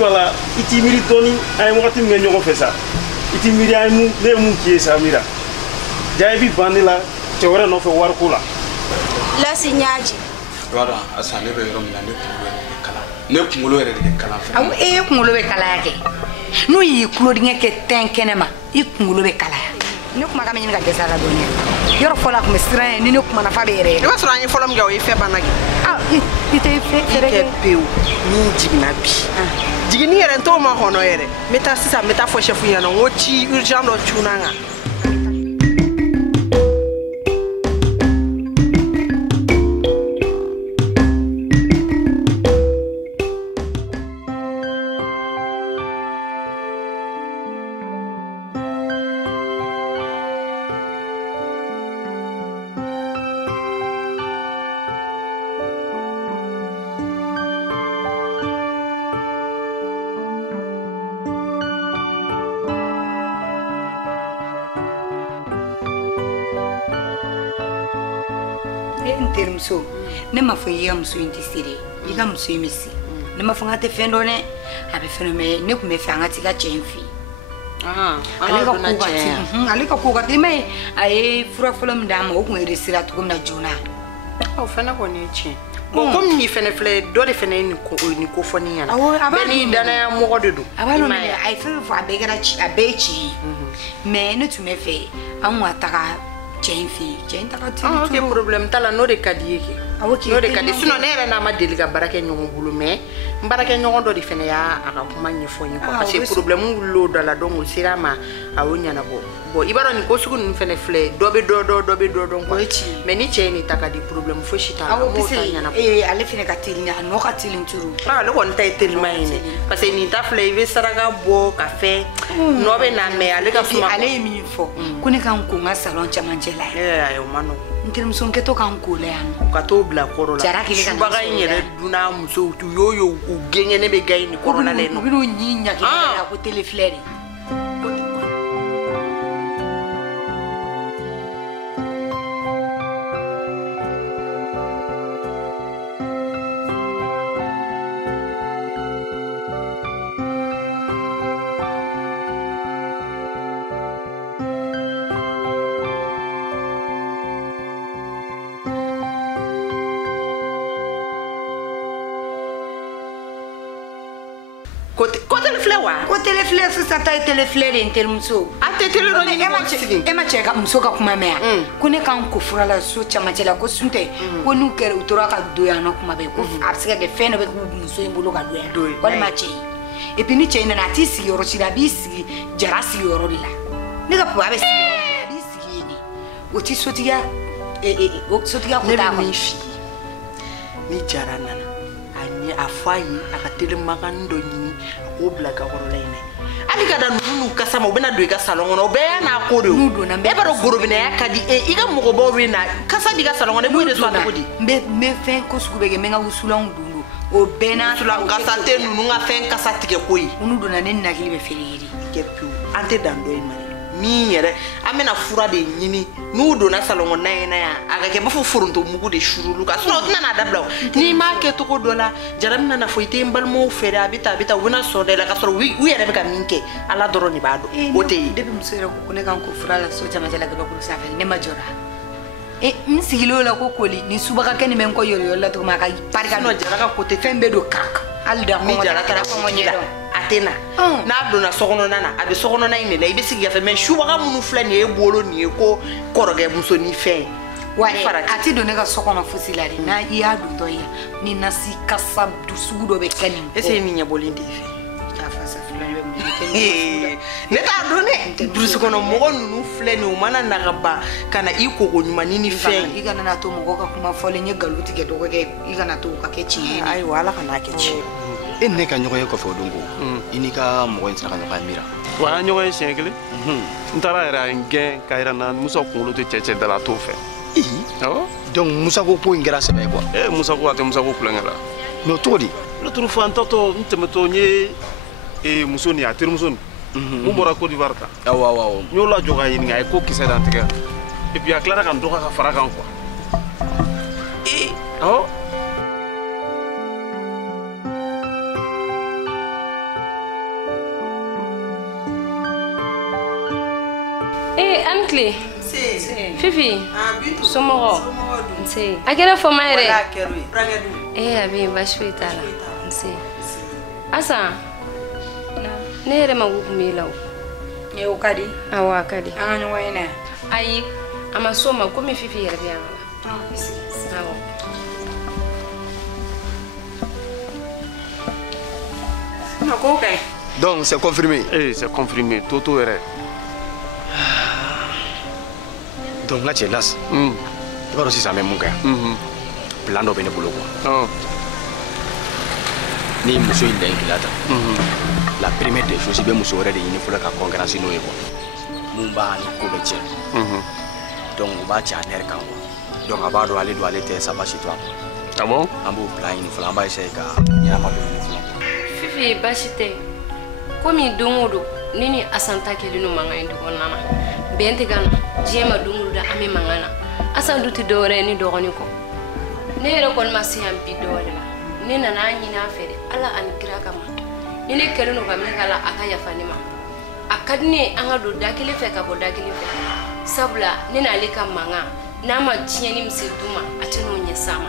wala iti miri toni ay wakati mi ñoko fe sa iti miri ay mu le mu ki sa mira jay bi bandila te wara no fe war kula la signaji wala asane be rom na ne kumulo yere de kala fa aw kumulo be kala yake no yi kulo dinga ke tenkenema kumulo be kala ne kuma kama nyinga desa la donya yoro fola kuma sira ni ne kuma na fa be yere e wasura nyi folom gawo ife banagi ite fe ke peu ni jigna bi jigni yere to ma hono yere meta sisa meta fo chef yana ngoti urgent do tunanga so ne ma fo yam so intisire yiga muso imisi ne ma fo ngate fendo ne abe fendo me ne ku me fa ngati ga chenfi ale ka ku ga ti me ay fura folo mdama o ku resira to gumna jona o fena ko ne chi bon comme ni fene fle do de fene ni ko foni yana beni dana mo go dedu abalo me ay fo abe ga chi abe chi me ne tu me fe anwa taka Jenfi, jenta ka ti. Ah, ok problème tala no de kadi yeke. Ah ok. No de kadi sino ne re na ma deliga barake nyongo bulu me. Barake nyongo do di fene ya aka kuma nyefo nyi ko kasi problème lo do la dongo sira ma awonya na bo. Bo ibaro ni ko suku ni fene fle dobe do ko echi. Me ni che ni takadi problème fo shita mo tanya na. Ale fene ka tilinya no ka tilin turu. Ah le kon tay tilma ni. Parce ni ta fle ibe saraga bo café. No be na me ale ka fuma. Ale mi fo. Kune kan ko nga salon chamanje. Ayo mano ntir muso ke to kan ko le an ka to bla korola baga nyere duna muso tu yoyo u genge ne be gaini korola le no bino nyinya ke ya ko telefleri Côté les fleurs, ça t'a été les fleurs intermuso. Ah, t'es le nom Emma cheka musoka kuma mea. Kune kan ko furala so chamachela ko sunte. Ko nu kere utora ka doya no kuma be ko absega de feno be ko muso imbulo ka doya. Wala mache. Et puis ni chena na tisi yoro chira bisi jarasi yoro la. Ni ka puabe si bisi ni. Oti sotiga sotiga ko ta mi fi. Ni jarana na. Ani afayi akatele magando ni ko blaga horolaine ali kada nunu kasama obena do ka salon no be na ko do e baro gorobina ya kadi iga mo bo we na kasa diga salon ne bo de so atodi me fen ko sugubege menga usula ndundo o bena sula kasa te nunu nga fen kasa tike koyi unudo na nenna kili be feriri kepu ante dando e mari mi yere amena fura de nyini nudo na salon na ya aga ke bafo furunto mugu de shurulu ka so na dabla ni ma ke to ko dola jaram na foite mbalmo fere abita wona so de la ka so wi yere be ka minke ala doro ni bado ote de bi musere ko ne kan ko fura la so chama jala ga ba ko sa fe ne majora msigilo la ko koli ni subaka ke ni men ko yoro la to ma ka parka no jara ka ko te fembe do kak alda mo jara kara ko mo nyida atena na dona sokono nana abi sokono na ine la ibe sigi afa men shuba munu flani e bolo ni ko koroge muso ni fe wa ati dona ka sokono fusilari na iya du to ya ni nasi kasab du sugudo be kani ese ni nya bolindi fe ta fasa fulani be ne ta done brusu kono mo nunu flani o mana na gaba kana iko go nyuma ni fe iga na to mo ka kuma fole nye galuti ke do ke iga na to ka ke chi ai wala kana ke chi enne ka nyogo ko fodungo inika mo en saka nyoga mira wa nyogo en shekele ntara era nge kaira na muso kulo to cheche de la tofe donc musa ko ko ngara sebe quoi musa ko ate musa ko kulangala no todi no turu fa ntoto ntemeto nye muso ni atir muso ni mu mora ko divarta waaw nyola joga yin ngay ko kisse dan tega et puis aklara kan doka ka fara kan quoi Uncle. Fifi. Somo. Nse. Akira fo maire. Abi bashwe tala. Nse. Asa. Ne yɛrɛ ma wukumi la o. Ye o kadi. Awa kadi. An ka ɲɔgɔn ye na. Ayi, a ma so ma komi Fifi yɛrɛ bɛ yan. Awɔ. Non, ko kay. Donc c'est confirmé. C'est confirmé. Toto yɛrɛ. Donc n ka cɛ Las. I b'a dɔn sisan an bɛ mun kɛ yan. Plan dɔ bɛ ne bolo quoi. Ni muso in da in kila ta. La première des choses i bɛ muso wɛrɛ de ɲini fɔlɔ ka concurrence n'o ye quoi. Mun b'a ni ko bɛ cɛ. Donc o b'a cɛ a nɛrɛ kan quoi. Donc a b'a dɔn ale don ale tɛ ça va chez toi. Ah bon? An b'o plan ɲini fɔlɔ an b'a essayer ka ɲɛnama dɔ ɲini fɔlɔ. Fifi basi tɛ. Komi don o don ne ni Asan ta kɛlen no mankan ye du kɔnɔna na. Bɛn tɛ ka na. Diɲɛ ma don o don an bɛ mankan na. Asan dun tɛ dɔwɛrɛ ye ni dɔgɔnin kɔ. Ne yɛrɛ kɔni ma se yan bi dɔwɛrɛ la. Ne nana a ɲini a fɛ dɛ Ala ani kira kama. Ni ne kɛlen no ka min k'a la a ka yafa ne ma. A ka di ne ye an ka don da kelen fɛ ka bɔ da kelen fɛ. Sabula ne n'ale ka mankan n'a ma tiɲɛni min se du ma a tɛ n'o ɲɛ s'a ma.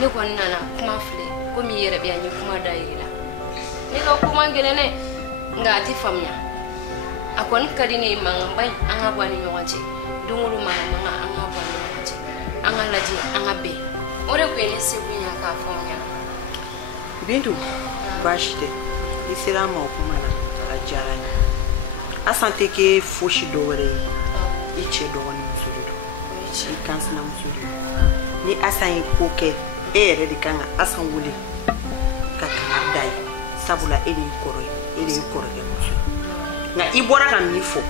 Ne kɔni nana kuma filɛ komi i yɛrɛ bɛ yan n ye kuma da yiri la. Ne ka kuma gɛlɛn dɛ nka a tɛ faamuya. A kɔni ka di ne ye mankanba in an ka bɔ an ni ɲɔgɔn cɛ. Don o don mankan an ka bɔ an ni ɲɔgɔn cɛ. An ka lajɛ an ka bɛn. O de kun ye ne seko ye k'a fɔ aw ɲɛna. Bintu, baasi tɛ. I sera an ma o kuma na a diyara n ye. Asan tɛ kɛ fosi dɔ wɛrɛ ye. I cɛ dɔgɔnin muso de don. I kansinamuso de don. Ni Asan ye ko kɛ e yɛrɛ de kan ka Asan wele ka kangari da ye. Sabula e de y'i kɔrɔ ye. E de y'i kɔrɔkɛ muso ye. Nka i bɔra ka min fɔ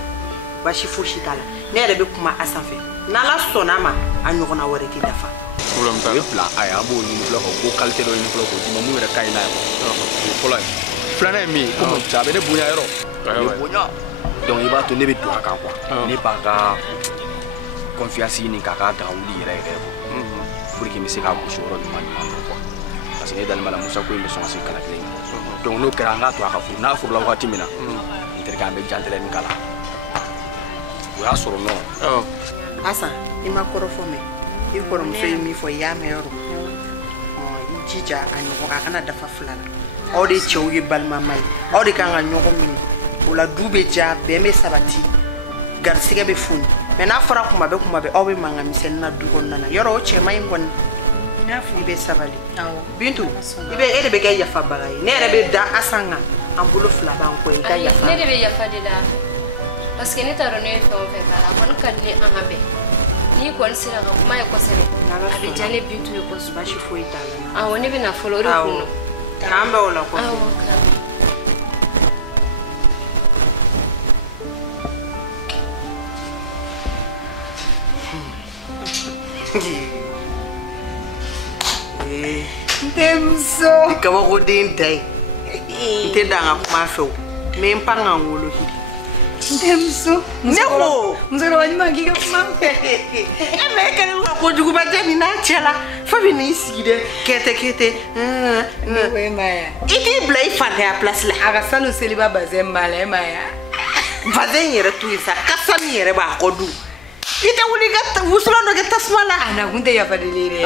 baasi fosi t'a la. Ne yɛrɛ bɛ kuma Asan fɛ. N'Ala sɔnna a ma a ɲɔgɔnna wɛrɛ tɛ dafa. O ye plan A ye an b'o ɲini fɔlɔ ka ko qualité dɔ ɲini fɔlɔ k'o d'i ma mun yɛrɛ ka ɲi n'a ye quoi. O ye fɔlɔ ye. Filanan ye min ye komi cɛ a bɛ ne bonya yɔrɔ. A bɛ bonya. Donc i b'a to ne bɛ don a kan quoi. Ne b'a ka confiance ɲini k'a ka daga wuli yɛrɛ yɛrɛ quoi. Pour que n bɛ se k'a gosi yɔrɔ ɲuman ɲuman na quoi. Parce que ne dalen b'a la Musa ko in bɛ sɔn ka se kala kelen ma. Donc n'o kɛra an k'a to a ka furu n'a furula wagati min na n terikɛ an bɛ jantelɛ nin kala. O y'a sɔrɔ nɔ. Asan i ma kɔrɔfɔ mɛn. I kɔrɔmuso ye min fɔ i y'a mɛn yɔrɔ. I jija a ɲɔgɔn a kana dafa fila la. Aw de cɛw ye balimama ye. Aw de kan ka ɲɔgɔn minɛ. O la du bɛ ja bɛn bɛ sabati. Garisigɛ bɛ foni. Mais n'a fɔra kuma bɛɛ aw bɛ mankan misɛnnin na du kɔnɔna na. Yɔrɔ o cɛ man ɲi kɔni. I bɛ sabali. Bintu e de bɛ kɛ yafabaga ye. Ne yɛrɛ bɛ da Asan kan an bolo fila b'an kɔ i ka yafa. Ne de bɛ yafa de la. Parce que ne t'a dɔn ne ye fɛn o fɛn k'a la a kɔni ka di ne an ka bɛn. N'i kɔni sera ka kuma ye kosɛbɛ a bɛ diya ne Bintu ye kosɛbɛ. Baasi foyi t'a la. Awɔ ne bɛ na fɔlɔ o de kun don. K'an bɛ o la kosɛbɛ. Awɔ k'an. N tɛ muso. Ni kabakoden da ye. N tɛ dan ka kuma fɛ o. Mais n pan ka n wolo kiri. Denmuso. Ne ko. Musokɔrɔba ɲuman k'i ka kuma fɛ. Mais e kɛlen ka kojuguba kɛ nin n'a cɛ la. Fo bɛ n'i sigi dɛ. Kɛtɛ. Ne ko e ma ya. I t'i bila i fantanya place la. A ka salon seliba bazɛn b'a la e ma ya. Bazɛn yɛrɛ to yen sa. Kasa min yɛrɛ b'a kɔ dun. I tɛ wuli ka wusulan dɔ kɛ tasuma la. A nakun tɛ yafa deli dɛ.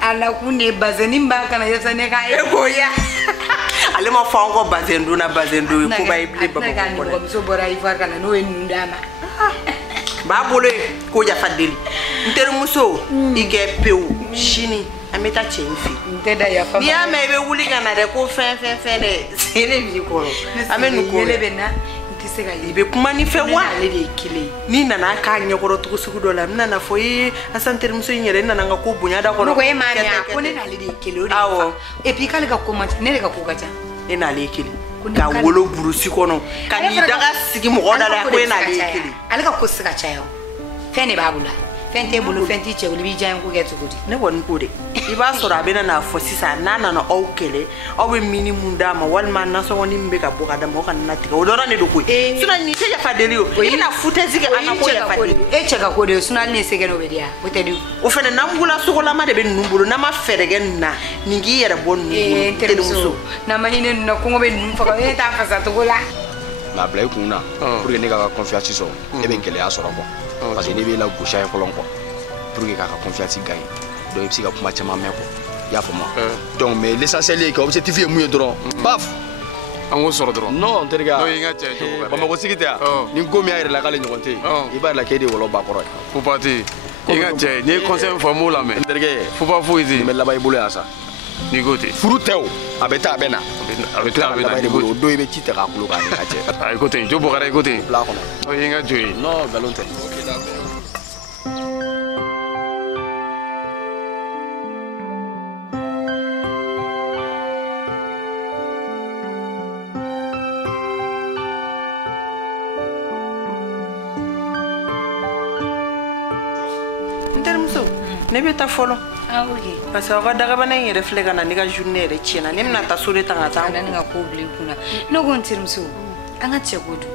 A nakun de bazɛnni b'a kana yasa ne k'a ye. E ko ya. Ale ma fɔ an kɔ bazɛn don na bazɛn don ye ko b'a ye bilen Bamakɔ kɔnɔ. A tɛna k'a nimɔgɔmuso bɔra Ivoire ka na n'o ye ninnu d'a ma. B'a bolo yen ko yafa deli. N terimuso i kɛ pewu sini an bɛ taa cɛ in fɛ yen. N tɛ da yafa ma. N'i y'a mɛn i bɛ wuli ka na dɛ ko fɛn dɛ sen ne b'i kɔrɔ. An bɛ nin ko yɛlɛ bɛ na. Se ka i bɛ kuma ni fɛ wa ale de ye kelen ye. N'i nana k'a ɲɛkɔrɔ cogo sugu dɔ la n bɛna fɔ i Asan terimuso in yɛrɛ nana n ka ko bonya da kɔrɔ. Ne ko e m'a mɛn ko ne n'ale de ye kelen o de ye fa. Et puis k'ale ka ko man ca ne de ka ko ka ca. E n'ale ye kelen ka wolo burusi kɔnɔ ka n'i daga sigi mɔgɔ da la ko e n'ale ye kelen. Ale ka ko se ka caya o fɛn de b'a bolo fɛn t'e bolo fɛn t'i cɛ bolo i b'i diya ko kɛ cogo di. Ne kɔni ko dɛ i b'a sɔrɔ a bɛ n'a fɔ sisan n'a nana aw kɛlɛ aw bɛ mini mun d'a ma walima nasɔngɔni min bɛ ka bɔ ka d'a ma o kana na tigɛ o dɔrɔn de don koyi. Sinon nin tɛ yafa deli o i bɛna futɛsi kɛ an ka ko yafa deli. E cɛ ka ko de ye sinon hali ne se kɛ n'o bɛ di yan o tɛ di. O fɛnɛ namugula sogolama de bɛ ninnu bolo n'a ma fɛɛrɛ kɛ nin na nin k'i yɛrɛ bɔ ninnu bolo terimuso. N'a ma hinɛ ninnu na kɔngɔ bɛ ninnu faga ne t'a fasa cogo la. nka bila i kun na pour que ne ka confiance sɔrɔ e bɛ gɛlɛya sɔrɔ quoi parce que ne bɛ la gosi a ye fɔlɔ quoi pour que k'a ka confiance gagne donc i bɛ se ka kuma caman mɛn quoi i y'a faamu donc mais l'essentiel ye ka objectif ye mun ye dɔrɔn paf an k'o sɔrɔ dɔrɔn non n terikɛ n'o ye n ka cɛ jogo ka Bamakɔ sigi tɛ yan ni ko min y'a yɛrɛ la k'ale ɲɔgɔn tɛ yen i b'a yɛrɛ la k'e de ye wɔlɔ bakɔrɔ ye fupa tɛ yen i ka cɛ n'i ye conseil min fɔ n b'o lamɛn n terikɛ fupa foyi tɛ yen nin bɛ laban i bolo yan sa n'i ko ten furu tɛ o a bɛ taa a bɛ na a bɛ taa a bɛ na n'i ko o ten don i bɛ ci ta k'a kulo k'a ni ka cɛ ayi ko ten jo bɔkara i ko ten bila kɔnɔ o ye n ka jo ye non nkalon tɛ ne bɛ taa fɔlɔ parce que aw ka dagabana in yɛrɛ filɛ ka na ne ka journée yɛrɛ tiɲɛna ne bɛna taa so de ta ka taa ne ka ko bila i kunna ne ko n terimuso an ka cɛ ko dun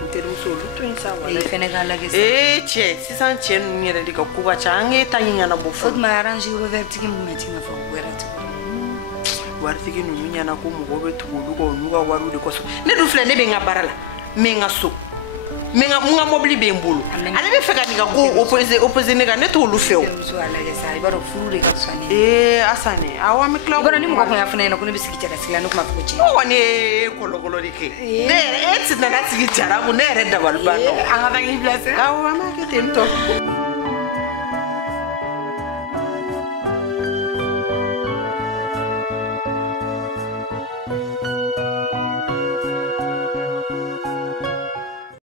n terimuso olu to yen sa wala fɛnɛ k'a lajɛ sa cɛ sisan cɛ ninnu yɛrɛ de ka ko ka ca an k'e ta ɲi ɲɛnabɔ o fɔlɔ tuma arrange rovertigi min ma ti na fɔ ko wɛrɛ tuguni waritigi ninnu ɲɛna ko mɔgɔw bɛ tugu olu kɔ olu ka wariw de kɔsɔn ne dun filɛ ne bɛ n ka baara la n bɛ n ka so n ka mobili bɛ n bolo ale bɛ fɛ ka nin ka ko opposé ne kan ne t'olu fɛ o terimuso a lajɛ sa i b'a dɔn furu de ka fisa ne Asani awɔ an bɛ tila i b'a dɔn ni mɔgɔ kun y'a fɔ ne ɲɛna ko ne bɛ sigi cɛlasigi la ne tun b'a fɔ ko tiɲɛ o kɔni ye kɔlɔkɔlɔ de kɛ ne yɛrɛ e tɛ nana sigi jara kun ne yɛrɛ dabaliban dɔn an ka taa k'i bila sa awɔ an b'a kɛ ten tɔ